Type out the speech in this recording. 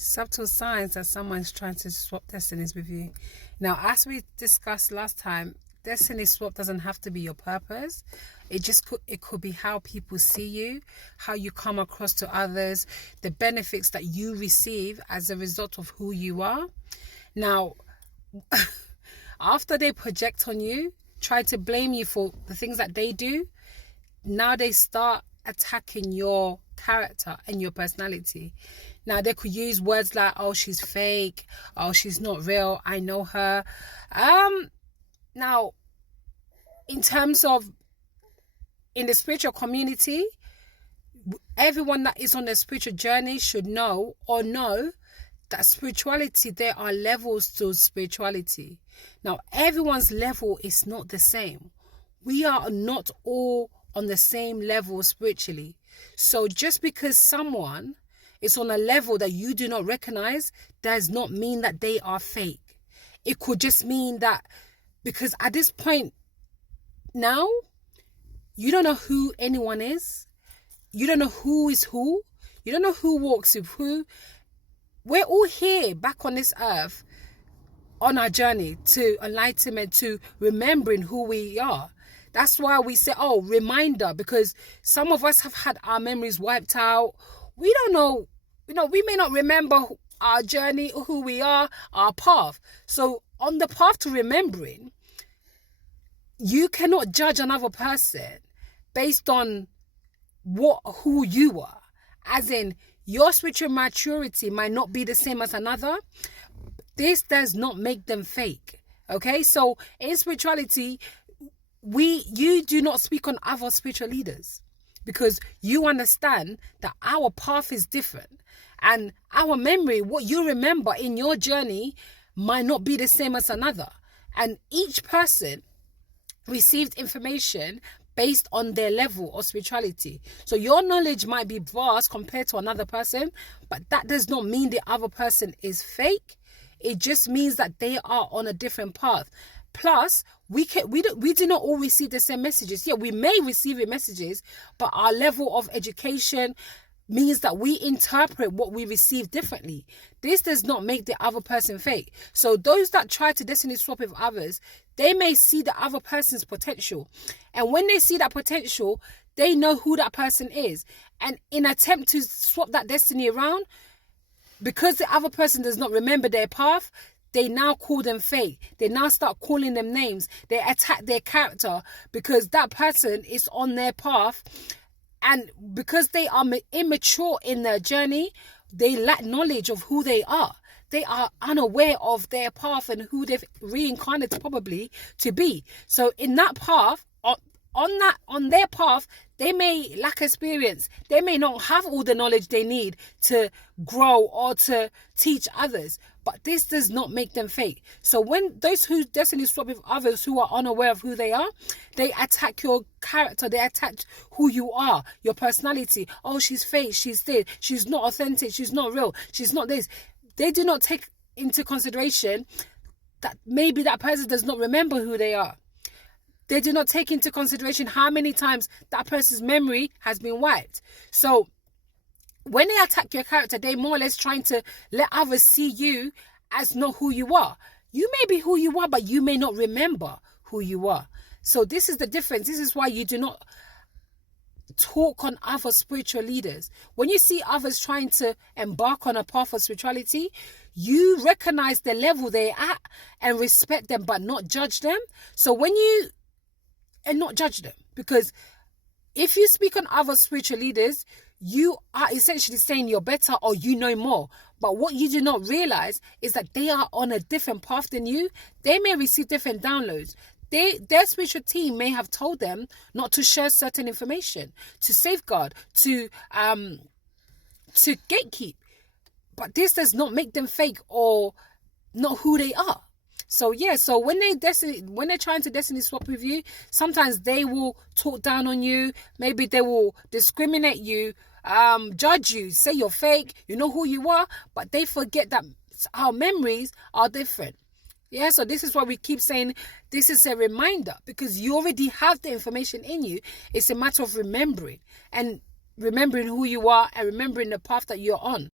Subtle signs that someone's trying to swap destinies with you. Now, as we discussed last time, destiny swap doesn't have to be your purpose. It could be how people see you, how you come across to others, the benefits that you receive as a result of who you are. Now, after they project on you, try to blame you for the things that they do, now they start attacking your character and your personality. Now, they could use words like, oh, she's fake, oh, she's not real, I know her. Now, in terms of in the spiritual community, everyone that is on a spiritual journey should know that spirituality, there are levels to spirituality. Now, everyone's level is not the same. We are not all on the same level spiritually. So just because someone is on a level that you do not recognize does not mean that they are fake. It could just mean that because at this point now, you don't know who anyone is. You don't know who is who. You don't know who walks with who. We're all here back on this earth on our journey to enlightenment, to remembering who we are. That's why we say, oh, reminder, because some of us have had our memories wiped out. We don't know, we may not remember our journey, who we are, our path. So on the path to remembering, you cannot judge another person based on who you are. As in, your spiritual maturity might not be the same as another. This does not make them fake. Okay, so in spirituality, you do not speak on other spiritual leaders because you understand that our path is different and our memory, what you remember in your journey, might not be the same as another. And each person received information based on their level of spirituality. So your knowledge might be vast compared to another person, but that does not mean the other person is fake. It just means that they are on a different path. Plus, we do not all receive the same messages. Yeah, we may receive messages, but our level of education means that we interpret what we receive differently. This does not make the other person fake. So those that try to destiny swap with others, they may see the other person's potential. And when they see that potential, they know who that person is. And in attempt to swap that destiny around, because the other person does not remember their path, they now call them fake. They now start calling them names. They attack their character because that person is on their path. And because they are immature in their journey, they lack knowledge of who they are. They are unaware of their path and who they've reincarnated probably to be. So in that path, on their path, they may lack experience. They may not have all the knowledge they need to grow or to teach others. But this does not make them fake. So when those who destiny swap with others who are unaware of who they are, they attack your character. They attack who you are, your personality. Oh, she's fake. She's this. She's not authentic. She's not real. She's not this. They do not take into consideration that maybe that person does not remember who they are. They do not take into consideration how many times that person's memory has been wiped. So when they attack your character, they're more or less trying to let others see you as not who you are. You may be who you are, but you may not remember who you are. So this is the difference. This is why you do not talk on other spiritual leaders. When you see others trying to embark on a path of spirituality, you recognize the level they're at and respect them, but not judge them. So not judge them, because if you speak on other spiritual leaders, you are essentially saying you're better or you know more. But what you do not realize is that they are on a different path than you. They may receive different downloads. Their spiritual team may have told them not to share certain information, to safeguard, to gatekeep. But this does not make them fake or not who they are. So yeah, so when they're trying to destiny swap with you, sometimes they will talk down on you. Maybe they will discriminate you, judge you, say you're fake, you know who you are, but they forget that our memories are different. Yeah, so this is why we keep saying this is a reminder, because you already have the information in you. It's a matter of remembering who you are and remembering the path that you're on.